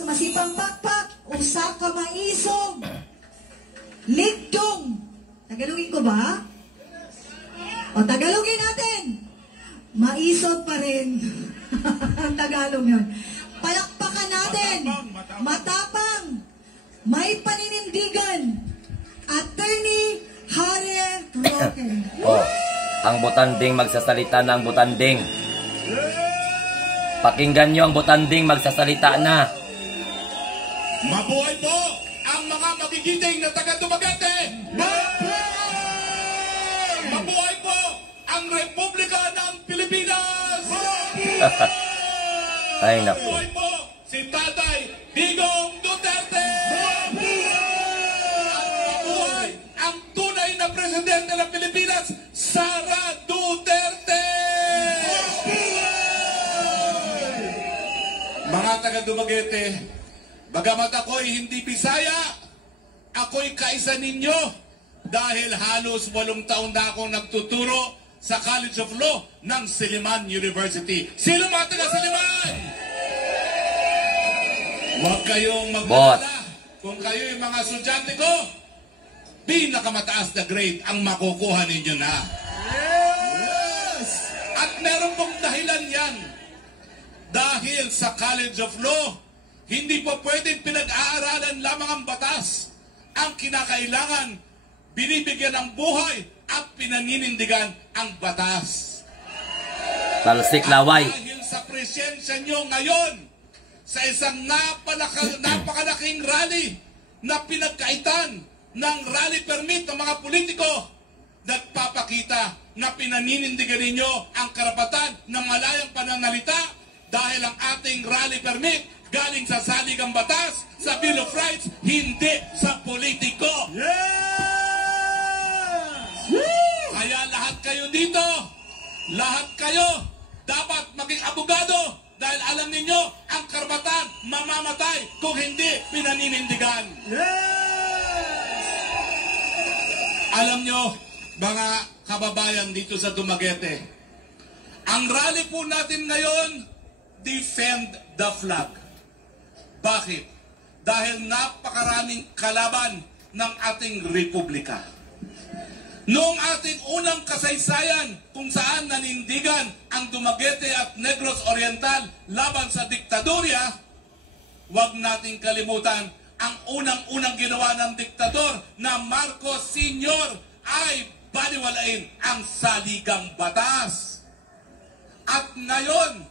Masipang pakpak, usa ka maisog, ligdong. Tagalogin ko ba? O, Tagalogin natin. Maisog pa rin. Ang Tagalog yun. Palakpakan natin. Matapang. May paninindigan. Attorney Harry Roque. Oh, ang butanding magsasalita na ang butanding. Pakinggan nyo ang butanding magsasalita na. Mabuhay po ang mga magigiting na taga-Dumaguete! Mabuhay po ang Republika ng Pilipinas! Ay, naku. Mabuhay po si Tatay Digong Duterte! At mabuhay ang tunay na presidente ng Pilipinas, Sara Duterte! Mga taga-Dumaguete, bagamat ako'y hindi Bisaya, ako'y kaisa ninyo dahil halos 8 taon na akong nagtuturo sa College of Law ng Silliman University. Sino mga taga Silliman? Huwag kayong mag-alala. Kung kayo'y mga estudyante ko, pinakamataas na grade ang makukuha ninyo na. Yes! At meron pong dahilan yan. Dahil sa College of Law, hindi po pwedeng pinag-aaralan lamang ang batas. Ang kinakailangan, binibigyan ng buhay at pinaninindigan ang batas. Talsik laway. At dahil sa presensya nyo ngayon, sa isang napakalaking rally na pinagkaitan ng rally permit ng mga politiko, nagpapakita na pinaninindigan ninyo ang karapatan ng malayang pananalita dahil ang ating rally permit galing sa saligang batas, sa Bill of Rights, hindi sa politiko. Yes! Kaya lahat kayo dito, lahat kayo dapat maging abogado dahil alam ninyo ang karapatan mamamatay kung hindi pinaninindigan. Yes! Alam nyo, mga kababayan dito sa Dumaguete, ang rally po natin ngayon, defend the flag. Bakit? Dahil napakaraming kalaban ng ating republika. Noong ating unang kasaysayan kung saan nanindigan ang Dumaguete at Negros Oriental laban sa diktadorya, huwag nating kalimutan ang unang-unang ginawa ng diktador na Marcos Sr. ay baliwalain ang saligang batas. At ngayon,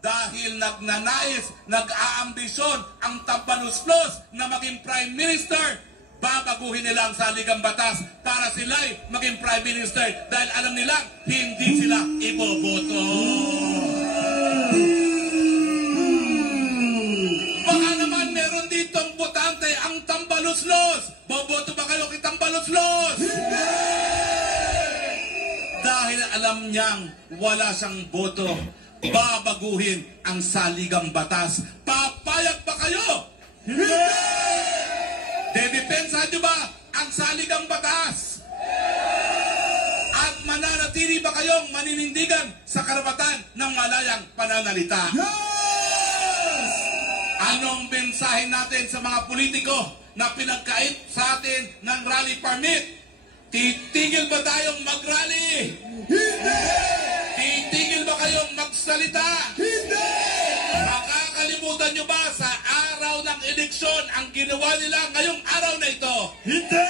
dahil nagnanais, nag-aambisyon ang Tambaluslos na maging Prime Minister, babaguhin nila ang saligang batas para sila'y maging Prime Minister dahil alam nilang hindi sila iboboto. Baka naman meron ditong botante ang Tambaluslos. Boboto ba kayo kay Tambaluslos? Dahil alam niyang wala siyang boto, babaguhin ang saligang batas. Papayag ba kayo? Hindi! Dedepensa nyo ba ang saligang batas? At mananatili ba kayong maninindigan sa karapatan ng malayang pananalita? Yes! Anong mensahe natin sa mga politiko na pinagkait sa atin ng rally permit? Titigil ba tayong mag-rally? Hindi! Titigil ba kayong magsalita? Hindi! Makakalimutan nyo ba sa araw ng eleksyon ang ginawa nila ngayong araw na ito? Hindi!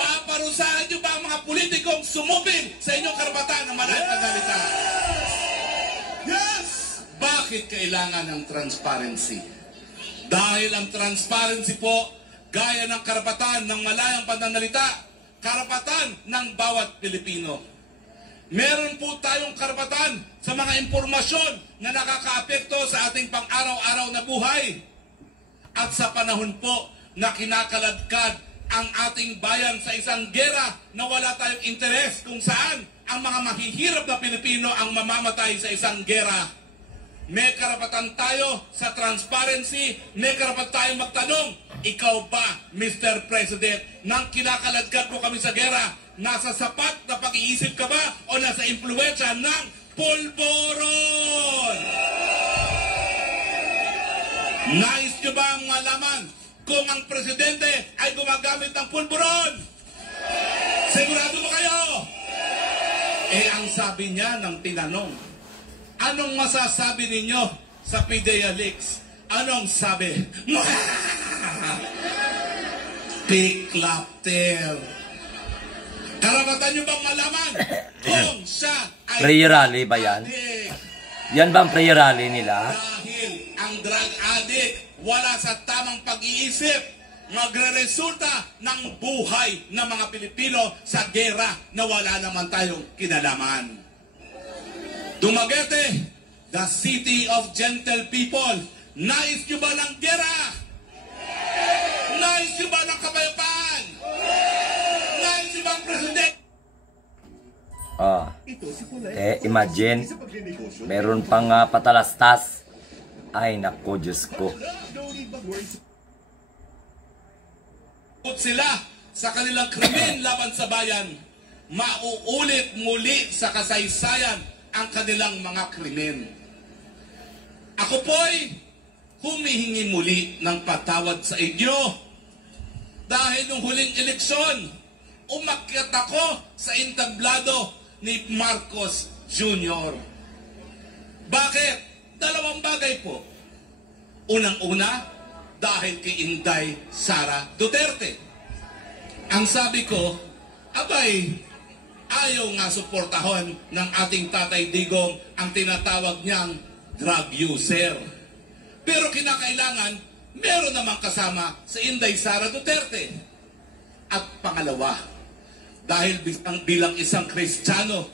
Paparusahan nyo ba ang mga politikong sumupin sa inyong karapatan ng malayang pananalita? Yes! Bakit kailangan ng transparency? Dahil ang transparency po, gaya ng karapatan ng malayang pananalita, karapatan ng bawat Pilipino. Meron po tayong karapatan sa mga impormasyon na nakakaapekto sa ating pang-araw-araw na buhay. At sa panahon po na kinakaladkad ang ating bayan sa isang gera na wala tayong interes kung saan ang mga mahihirap na Pilipino ang mamamatay sa isang gera. May karapatan tayo sa transparency, may karapatan tayong magtanong, ikaw ba, Mr. President, nang kinakaladkad mo kami sa gera, nasa sapat na pag-iisip ka ba o nasa impluwensya ng pulboron? Nais nyo bang malaman kung ang presidente ay gumagamit ng pulburon? Sigurado mo kayo? Eh, ang sabi niya ng tinanong, anong masasabi ninyo sa PDEA leaks? Anong sabi? Piklapter. Karapatan nyo bang malaman kung siya ay Prayer rally ba yan? addict? Yan ba ang prayer rally nila? Dahil ang drug addict wala sa tamang pag-iisip, magre-resulta ng buhay ng mga Pilipino sa gera na wala naman tayong kinalaman. Dumaguete, the city of gentle people. Nais nyo ba ng gera? Nais nyo ba ng kapayapaan? Nais nyo ba ang presidente? Imagine, meron pang patalastas. Ay, nako, Diyos ko. Sila sa kanilang krimen laban sa bayan, mauulit muli sa kasaysayan ang kanilang mga krimen. Ako po'y humihingi muli ng patawad sa inyo dahil nung huling eleksyon, umakyat ako sa entablado ni Marcos Jr. Bakit? Dalawang bagay po. Unang-una, dahil kay Inday Sara Duterte. Ang sabi ko, abay, ayaw nga suportahon ng ating Tatay Digong ang tinatawag niyang drug user. Pero kinakailangan, meron namang kasama si Inday Sara Duterte. At pangalawa, dahil bilang isang Kristiyano,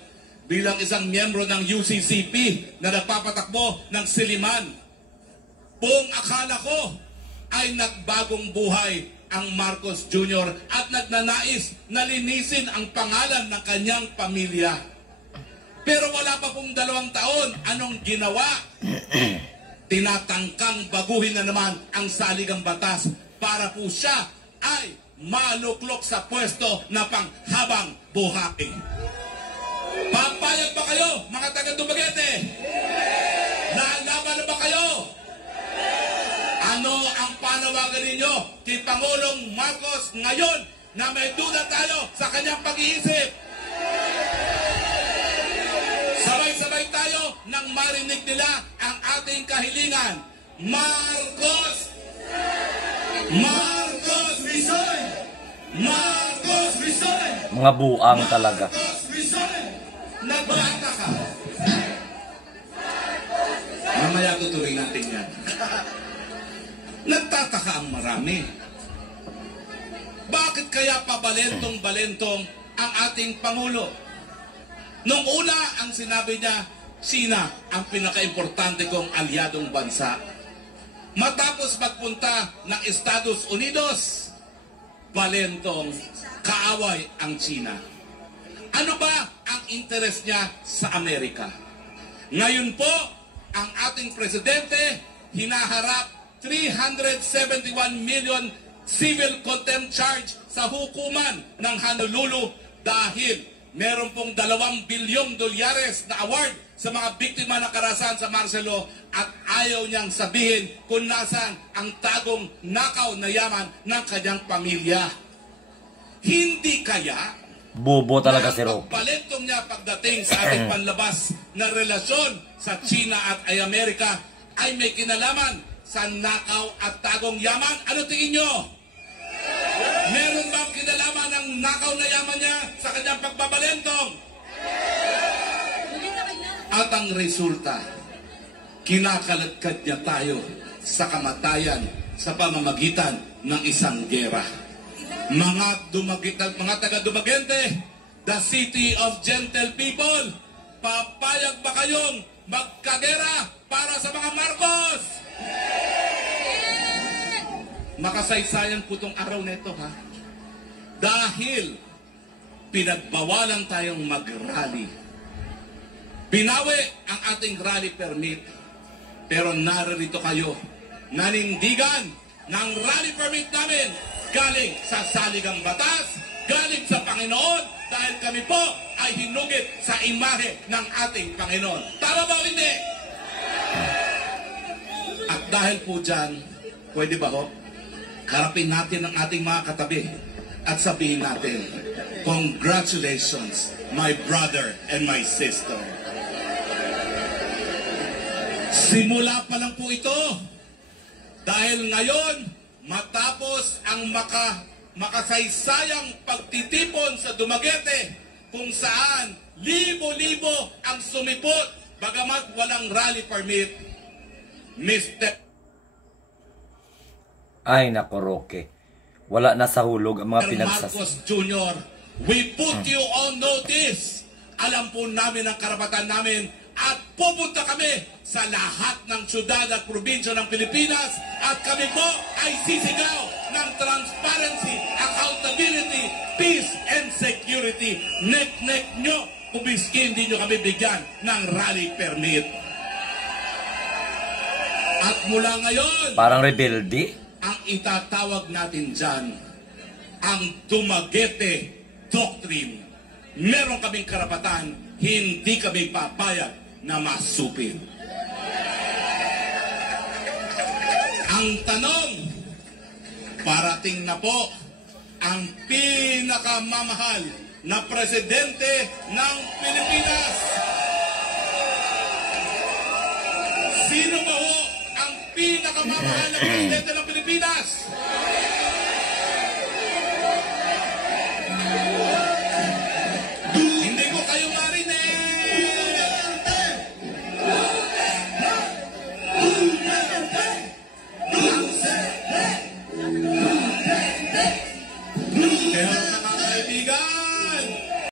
bilang isang miyembro ng UCCP na nagpapatakbo ng Siliman, buong akala ko ay nagbagong buhay ang Marcos Jr. at nagnanais na linisin ang pangalan ng kanyang pamilya. Pero wala pa pong 2 taon, anong ginawa? Tinatangkang baguhin na naman ang saligang batas para po siya ay maluklok sa pwesto na panghabang buhay. Papayag ba kayo, mga taga-Dumaguete? Lalaban na ba kayo? Ano ang panawagan ninyo kay Pangulong Marcos ngayon na may duda tayo sa kanyang pag-iisip? Sabay-sabay tayo nang marinig nila ang ating kahilingan. Marcos! Marcos resign! Marcos resign! Mga buang talaga. Marcos resign! Nagbata ka. Mamaya tutuloy natin yan. Nagtataka ang marami. Bakit kaya pabalentong-balentong ang ating Pangulo? Nung una, ang sinabi niya, China ang pinaka-importante kong alyadong bansa. Matapos magpunta ng Estados Unidos, balentong kaaway ang China. Ano ba ang interes niya sa Amerika? Ngayon po, ang ating presidente hinaharap 371 million civil contempt charge sa hukuman ng Honolulu dahil meron pong 2 bilyong dolyares na award sa mga biktima ng karahasan sa Marcelo at ayaw niyang sabihin kung nasaan ang tagong nakaw na yaman ng kanyang pamilya. Hindi kaya Bobo talaga si Ro. pagbalentong niya pagdating sa ating panlabas na relasyon sa China at ay Amerika ay may kinalaman sa nakaw at tagong yaman? Ano tingin nyo? Meron bang kinalaman ng nakaw na yaman niya sa kanyang pagbabalentong? At ang resulta, kinakalagkad niya tayo sa kamatayan sa pamamagitan ng isang gera. Mga taga-Dumaguete, the city of gentle people, papayag ba kayong magkagera para sa mga Marcos? Makasaysayan po itong araw na ito, ha? Dahil pinagbawalan tayong mag-rally. Binawi ang ating rally permit. Pero naririto kayo, nanindigan ng rally permit namin galing sa saligang batas, galing sa Panginoon, dahil kami po ay hinugit sa imahe ng ating Panginoon. Tama ba o hindi? At At dahil po dyan, pwede ba ho? Harapin natin ang ating mga katabi at sabihin natin, congratulations, my brother and my sister. Simula pa lang po ito. Dahil ngayon, matapos ang makasaysayang pagtitipon sa Dumaguete, kung saan libo-libo ang sumipot, bagamat walang rally permit, Mr. Ay nako, Roque. Wala na sa hulog ang mga Marcos Jr., we put you on notice. Alam po namin ang karapatan namin at pupunta kami sa lahat ng syudad at probinsya ng Pilipinas at kami po ay sisigaw ng transparency, accountability, peace and security. Nek-nek nyo kung biski hindi nyo kami bigyan ng rally permit. At mula ngayon, parang rebelde. ang itatawag natin dyan, ang Dumaguete Doctrine. Meron kaming karapatan, hindi kami papayag na masupin. Ang tanong, parating na po ang pinakamamahal na presidente ng Pilipinas. Sino ba ho ang pinakamamahal na presidente ng Pilipinas?